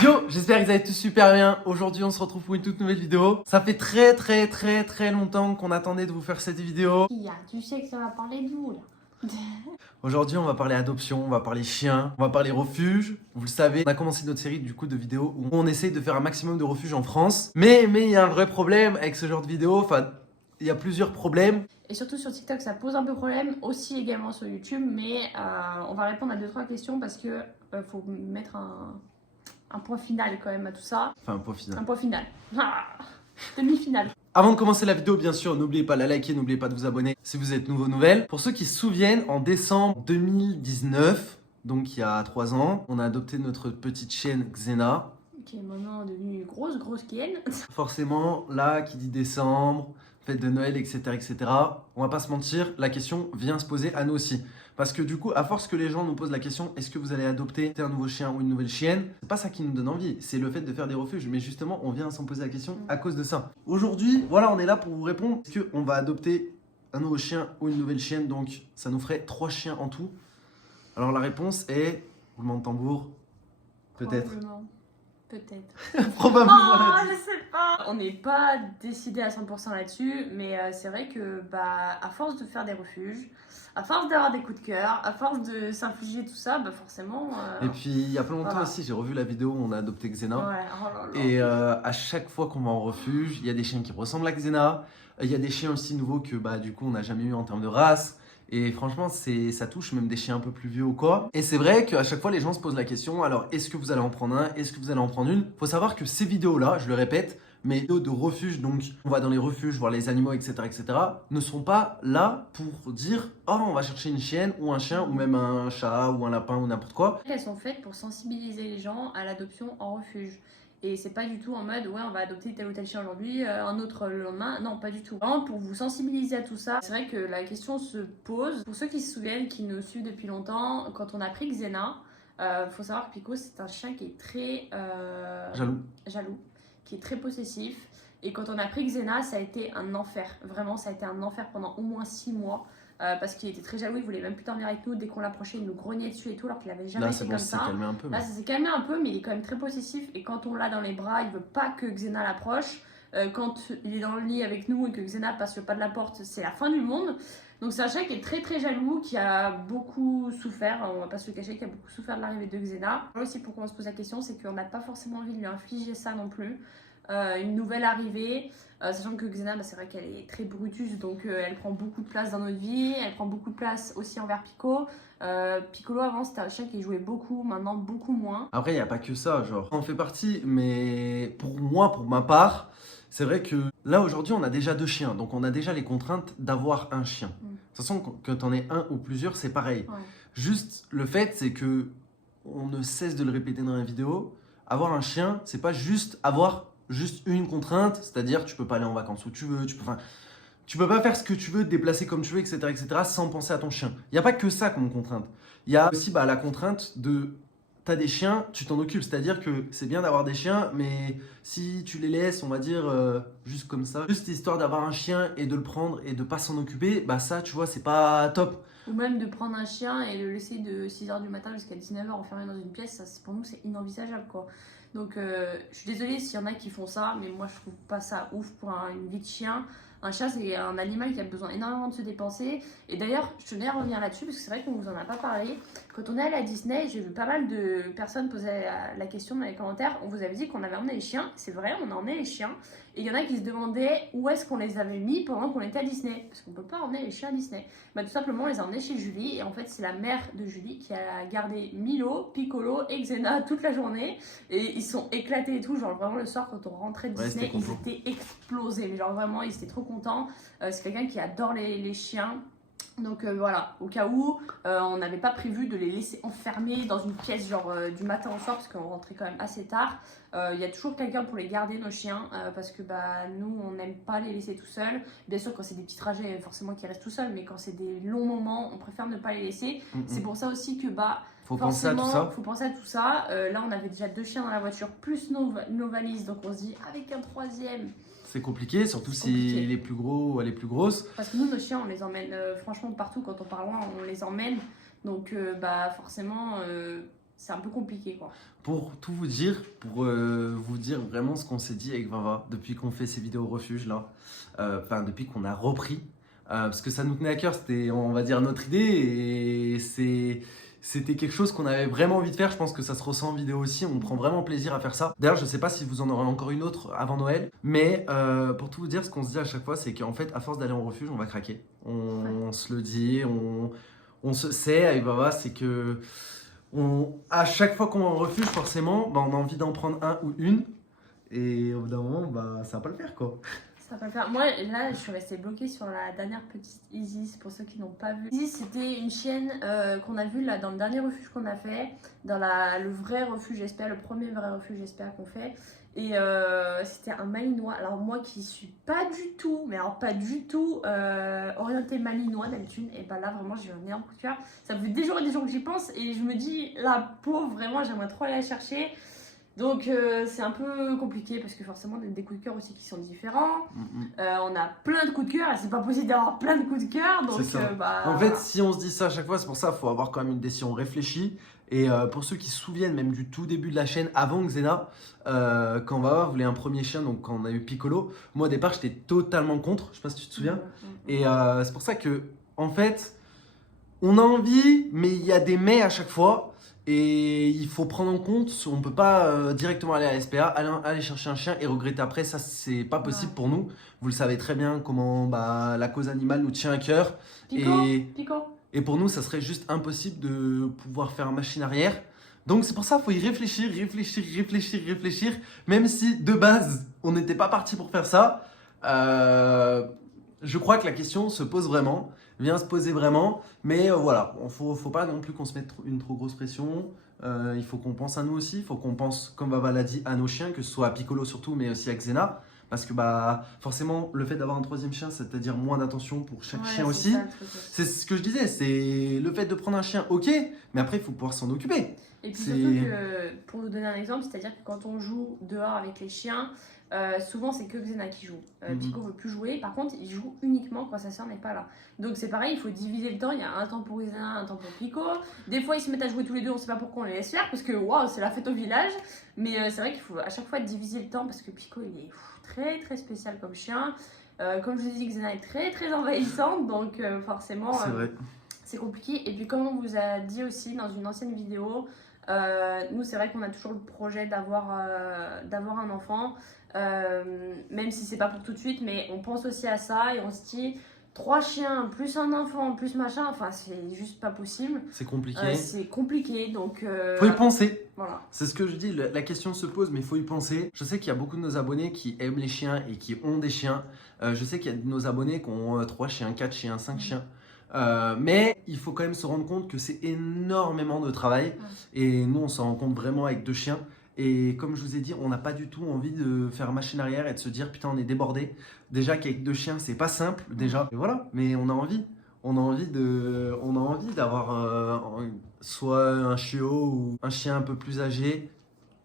Yo, j'espère que vous allez tous super bien. Aujourd'hui, on se retrouve pour une toute nouvelle vidéo. Ça fait très longtemps qu'on attendait de vous faire cette vidéo. Tu sais que ça va parler de vous là. Aujourd'hui, on va parler adoption, on va parler chiens, on va parler refuge. Vous le savez, on a commencé notre série du coup de vidéos où on essaye de faire un maximum de refuges en France. Mais il y a un vrai problème avec ce genre de vidéo. Enfin, il y a plusieurs problèmes. Et surtout sur TikTok, ça pose un peu problème, aussi également sur YouTube, mais on va répondre à 2-3 questions parce que faut mettre un point final quand même à tout ça. Enfin, un point final. Un point final. Ah, demi-finale. Avant de commencer la vidéo, bien sûr, n'oubliez pas de la liker, n'oubliez pas de vous abonner si vous êtes nouveau nouvelle. Pour ceux qui se souviennent, en décembre 2019, donc il y a 3 ans, on a adopté notre petite chienne Xena. Qui est maintenant devenue une grosse chienne. Forcément, là, qui dit décembre, fête de Noël, etc., on va pas se mentir, la question vient se poser à nous aussi. Parce que du coup, à force que les gens nous posent la question, est-ce que vous allez adopter un nouveau chien ou une nouvelle chienne? C'est pas ça qui nous donne envie, c'est le fait de faire des refuges. Mais justement, on vient s'en poser la question à cause de ça. Aujourd'hui, voilà, on est là pour vous répondre. Est-ce qu'on va adopter un nouveau chien ou une nouvelle chienne? Donc, ça nous ferait 3 chiens en tout. Alors, la réponse est, roulement de tambour, peut-être. Probablement. Peut-être. Probablement. Oh, elle a dit. je sais pas. On n'est pas décidé à 100% là-dessus, mais c'est vrai que à force de faire des refuges, à force d'avoir des coups de cœur, à force de s'infliger tout ça, forcément. Et puis, il y a pas longtemps voilà. aussi, j'ai revu la vidéo où on a adopté Xena. Ouais, oh là là. Et à chaque fois qu'on va en refuge, il y a des chiens qui ressemblent à Xena. Il y a des chiens aussi nouveaux que du coup on n'a jamais eu en termes de race. Et franchement, ça touche même des chiens un peu plus vieux ou quoi. Et c'est vrai qu'à chaque fois, les gens se posent la question, alors est-ce que vous allez en prendre un? Est-ce que vous allez en prendre une? Faut savoir que ces vidéos-là, je le répète, mes vidéos de refuge, donc on va dans les refuges voir les animaux, etc., ne sont pas là pour dire « Oh, on va chercher une chienne ou un chien ou même un chat ou un lapin ou n'importe quoi. » Elles sont faites pour sensibiliser les gens à l'adoption en refuge. Et c'est pas du tout en mode ouais on va adopter tel ou tel chien aujourd'hui, un autre le lendemain. Non, pas du tout. Vraiment pour vous sensibiliser à tout ça. C'est vrai que la question se pose. Pour ceux qui se souviennent, qui nous suivent depuis longtemps, quand on a pris Xena, faut savoir que Pico c'est un chien qui est très jaloux, qui est très possessif. Et quand on a pris Xena, ça a été un enfer. Vraiment, ça a été un enfer pendant au moins 6 mois. Parce qu'il était très jaloux, il voulait même plus dormir avec nous. Dès qu'on l'approchait, il nous grognait dessus et tout, alors qu'il avait jamais Là, été c'est bon, comme ça ça. s'est calmé un peu. Là, ça s'est calmé un peu, mais il est quand même très possessif. Et quand on l'a dans les bras, il veut pas que Xena l'approche. Quand il est dans le lit avec nous et que Xena passe le pas de la porte, c'est la fin du monde. Donc c'est un chien qui est très jaloux, qui a beaucoup souffert, on va pas se le cacher, qui a beaucoup souffert de l'arrivée de Xena. Là aussi, pourquoi on se pose la question, c'est qu'on n'a pas forcément envie de lui infliger ça non plus. Une nouvelle arrivée, sachant que Xena, c'est vrai qu'elle est très brutus, donc elle prend beaucoup de place dans notre vie, elle prend beaucoup de place aussi envers Pico. Piccolo avant c'était un chien qui jouait beaucoup, maintenant beaucoup moins. Après, il n'y a pas que ça, genre. On fait partie, mais pour moi, pour ma part, c'est vrai que là, aujourd'hui, on a déjà 2 chiens. Donc, on a déjà les contraintes d'avoir un chien. De toute façon, que tu en aies un ou plusieurs, c'est pareil. Ouais. Juste, le fait, c'est que on ne cesse de le répéter dans la vidéo. Avoir un chien, c'est pas juste avoir juste une contrainte. C'est-à-dire, tu peux pas aller en vacances où tu veux, tu peux pas faire ce que tu veux, te déplacer comme tu veux, etc., sans penser à ton chien. Il n'y a pas que ça comme contrainte. Il y a aussi la contrainte de t'as des chiens, tu t'en occupes. C'est-à-dire que c'est bien d'avoir des chiens, mais si tu les laisses, on va dire, juste comme ça, juste histoire d'avoir un chien et de le prendre et de pas s'en occuper, ça, tu vois, c'est pas top. Ou même de prendre un chien et le laisser de 6h du matin jusqu'à 19h enfermé dans une pièce, ça, pour nous c'est inenvisageable quoi. Donc je suis désolée s'il y en a qui font ça, mais moi je trouve pas ça ouf pour une vie de chien. Un chat c'est un animal qui a besoin énormément de se dépenser. Et d'ailleurs je tenais à revenir là-dessus parce que c'est vrai qu'on vous en a pas parlé. Quand on est allé à Disney, j'ai vu pas mal de personnes poser la question dans les commentaires. On vous avait dit qu'on avait emmené les chiens, c'est vrai on a emmené les chiens. Et il y en a qui se demandaient où est-ce qu'on les avait mis pendant qu'on était à Disney. Parce qu'on peut pas emmener les chiens à Disney. Tout simplement on les a emmenés chez Julie. Et en fait c'est la mère de Julie qui a gardé Milo, Piccolo et Xena toute la journée. Et ils sont éclatés et tout. Genre vraiment le soir quand on rentrait de Disney, ils étaient explosés. Mais genre vraiment ils étaient trop contents. C'est quelqu'un qui adore les chiens. Donc voilà, au cas où on n'avait pas prévu de les laisser enfermés dans une pièce genre du matin au soir parce qu'on rentrait quand même assez tard. Il y a toujours quelqu'un pour les garder nos chiens parce que nous on n'aime pas les laisser tout seuls. Bien sûr quand c'est des petits trajets forcément qu'ils restent tout seuls, mais quand c'est des longs moments on préfère ne pas les laisser. C'est pour ça aussi que faut penser à tout ça. Faut penser à tout ça. Là on avait déjà 2 chiens dans la voiture plus nos valises, donc on se dit avec un 3e. C'est compliqué, surtout s'il est plus gros ou elle est plus grosse. Parce que nous, nos chiens, on les emmène franchement partout. Quand on part loin, on les emmène. Donc, forcément, c'est un peu compliqué quoi. Pour tout vous dire, pour vous dire vraiment ce qu'on s'est dit avec Vava depuis qu'on fait ces vidéos refuge là, enfin depuis qu'on a repris, parce que ça nous tenait à cœur, c'était on va dire notre idée et c'était quelque chose qu'on avait vraiment envie de faire. Je pense que ça se ressent en vidéo aussi, on prend vraiment plaisir à faire ça. D'ailleurs, je sais pas si vous en aurez encore une autre avant Noël, mais pour tout vous dire, ce qu'on se dit à chaque fois, c'est qu'en fait, à force d'aller en refuge, on va craquer. On se le dit, on se sait avec Vava, c'est que à chaque fois qu'on va en refuge, forcément, bah, on a envie d'en prendre un ou une. Et au bout d'un moment, bah, ça va pas le faire quoi. Ça va pas le faire. Moi, là, je suis restée bloquée sur la dernière petite Isis, pour ceux qui n'ont pas vu. Isis, c'était une chienne qu'on a vue là dans le dernier refuge qu'on a fait, dans le vrai refuge SPA, le premier vrai refuge SPA qu'on fait. Et c'était un malinois. Alors moi qui suis pas du tout, mais alors pas du tout orientée malinois d'habitude, et bah là vraiment j'ai eu un énorme coup de cœur. Ça fait des jours et des jours que j'y pense et je me dis la pauvre, vraiment j'aimerais trop aller la chercher. Donc c'est un peu compliqué parce que forcément on a des coups de cœur aussi qui sont différents. On a plein de coups de cœur et c'est pas possible d'avoir plein de coups de cœur. Donc C'est ça. bah, En fait, si on se dit ça à chaque fois, c'est pour ça qu'il faut avoir quand même une décision réfléchie. Et pour ceux qui se souviennent même du tout début de la chaîne, avant Xena, quand Vava voulait un premier chien, donc quand on a eu Piccolo, moi au départ j'étais totalement contre, je sais pas si tu te souviens. Et c'est pour ça que, en fait, on a envie, mais il y a des mais à chaque fois. Et il faut prendre en compte, on ne peut pas directement aller à la SPA, aller chercher un chien et regretter après, ça c'est pas possible pour nous. Vous le savez très bien comment bah, la cause animale nous tient à cœur. Pico. Et pour nous, ça serait juste impossible de pouvoir faire machine arrière. Donc c'est pour ça qu'il faut y réfléchir. Même si de base, on n'était pas parti pour faire ça, je crois que la question se pose vraiment, vient se poser vraiment. Mais voilà, il ne faut pas non plus qu'on se mette une trop grosse pression. Il faut qu'on pense à nous aussi, il faut qu'on pense, comme Vava l'a dit, à nos chiens, que ce soit à Piccolo surtout, mais aussi à Xena. Parce que bah, forcément, le fait d'avoir un troisième chien, c'est-à-dire moins d'attention pour chaque chien aussi. C'est ce que je disais, c'est le fait de prendre un chien, ok, mais après, il faut pouvoir s'en occuper. Et puis surtout que, pour vous donner un exemple, c'est-à-dire que quand on joue dehors avec les chiens, souvent c'est que Xena qui joue. Pico ne veut plus jouer, par contre il joue uniquement quand sa soeur n'est pas là. Donc c'est pareil, il faut diviser le temps, il y a un temps pour Xena, un temps pour Pico. Des fois ils se mettent à jouer tous les deux, on ne sait pas pourquoi on les laisse faire, parce que waouh, c'est la fête au village. Mais c'est vrai qu'il faut à chaque fois diviser le temps, parce que Pico il est très très spécial comme chien. Comme je vous ai dit, Xena est très très envahissante, donc forcément c'est compliqué. Et puis comme on vous a dit aussi dans une ancienne vidéo, nous c'est vrai qu'on a toujours le projet d'avoir un enfant, même si c'est pas pour tout de suite, mais on pense aussi à ça et on se dit 3 chiens plus un enfant plus machin, enfin c'est juste pas possible. C'est compliqué. C'est compliqué, donc faut y penser. Voilà. C'est ce que je dis, la question se pose, mais il faut y penser. Je sais qu'il y a beaucoup de nos abonnés qui aiment les chiens et qui ont des chiens. Je sais qu'il y a de nos abonnés qui ont 3 chiens, 4 chiens, 5 chiens. Mais il faut quand même se rendre compte que c'est énormément de travail. Et nous, on s'en rend compte vraiment avec 2 chiens. Et comme je vous ai dit, on n'a pas du tout envie de faire machine arrière et de se dire putain, on est débordé. Déjà qu'avec 2 chiens, c'est pas simple, déjà. Et voilà, mais on a envie. On a envie d'avoir soit un chiot ou un chien un peu plus âgé.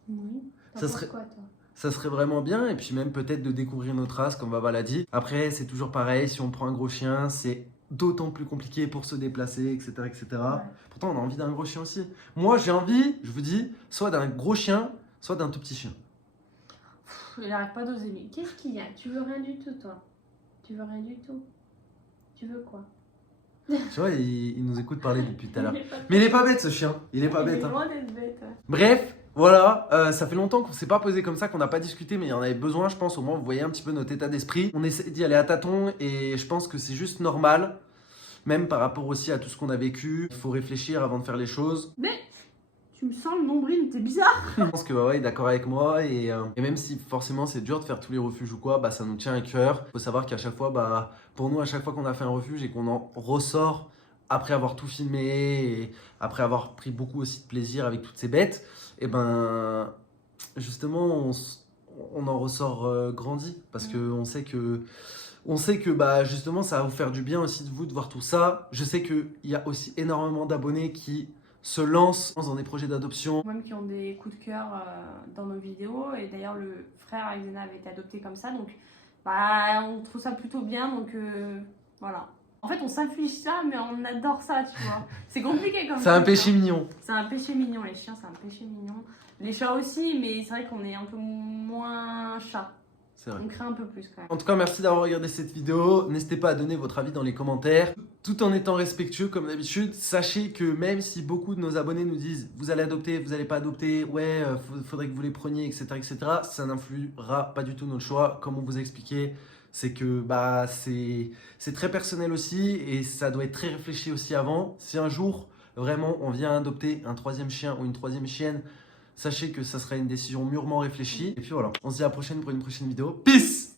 Oui. Ça serait, quoi, toi? Ça serait vraiment bien. Et puis même peut-être de découvrir notre race, comme Vava l'a dit. Après, c'est toujours pareil. Si on prend un gros chien, c'est d'autant plus compliqué pour se déplacer, etc. etc. Pourtant, on a envie d'un gros chien aussi. Moi, j'ai envie, je vous dis, soit d'un gros chien, soit d'un tout petit chien. Il n'arrête pas d'oser. Mais qu'est-ce qu'il y a? Tu veux rien du tout, toi? Tu veux rien du tout? Tu veux quoi? Tu vois, il nous écoute parler depuis tout à l'heure. Mais il est pas bête ce chien. Il est pas bête. Il est loin d'être bête. Bref, voilà. Ça fait longtemps qu'on s'est pas posé comme ça, qu'on n'a pas discuté, mais il y en avait besoin, je pense. Au moins, vous voyez un petit peu notre état d'esprit. On essaie d'y aller à tâtons et je pense que c'est juste normal. Même par rapport aussi à tout ce qu'on a vécu. Il faut réfléchir avant de faire les choses. Mais tu me sens le nombril, t'es bizarre. Je pense que Vava est d'accord avec moi et même si forcément c'est dur de faire tous les refuges ou quoi, bah ça nous tient à cœur. Faut savoir qu'à chaque fois, bah pour nous, à chaque fois qu'on a fait un refuge et qu'on en ressort après avoir tout filmé et après avoir pris beaucoup aussi de plaisir avec toutes ces bêtes, et ben justement on en ressort grandi parce que on sait que bah justement ça va vous faire du bien aussi de vous de voir tout ça. Je sais qu'il y a aussi énormément d'abonnés qui se lancent dans des projets d'adoption. Même qui ont des coups de cœur dans nos vidéos. Et d'ailleurs, le frère Xena avait été adopté comme ça. Donc, bah, on trouve ça plutôt bien. Donc, voilà. En fait, on s'inflige ça, mais on adore ça, tu vois. C'est compliqué comme C'est un truc, péché hein. mignon. C'est un péché mignon, les chiens, c'est un péché mignon. Les chats aussi, mais c'est vrai qu'on est un peu moins chat. C'est vrai. On craint un peu plus quand même. En tout cas, merci d'avoir regardé cette vidéo. N'hésitez pas à donner votre avis dans les commentaires. Tout en étant respectueux, comme d'habitude, sachez que même si beaucoup de nos abonnés nous disent vous allez adopter, vous n'allez pas adopter, ouais, faudrait que vous les preniez, etc., ça n'influera pas du tout notre choix. Comme on vous a expliqué, c'est que bah, c'est très personnel aussi et ça doit être très réfléchi aussi avant. Si un jour, vraiment, on vient adopter un troisième chien ou une troisième chienne, sachez que ça sera une décision mûrement réfléchie. Et puis voilà, on se dit à la prochaine pour une prochaine vidéo. Peace!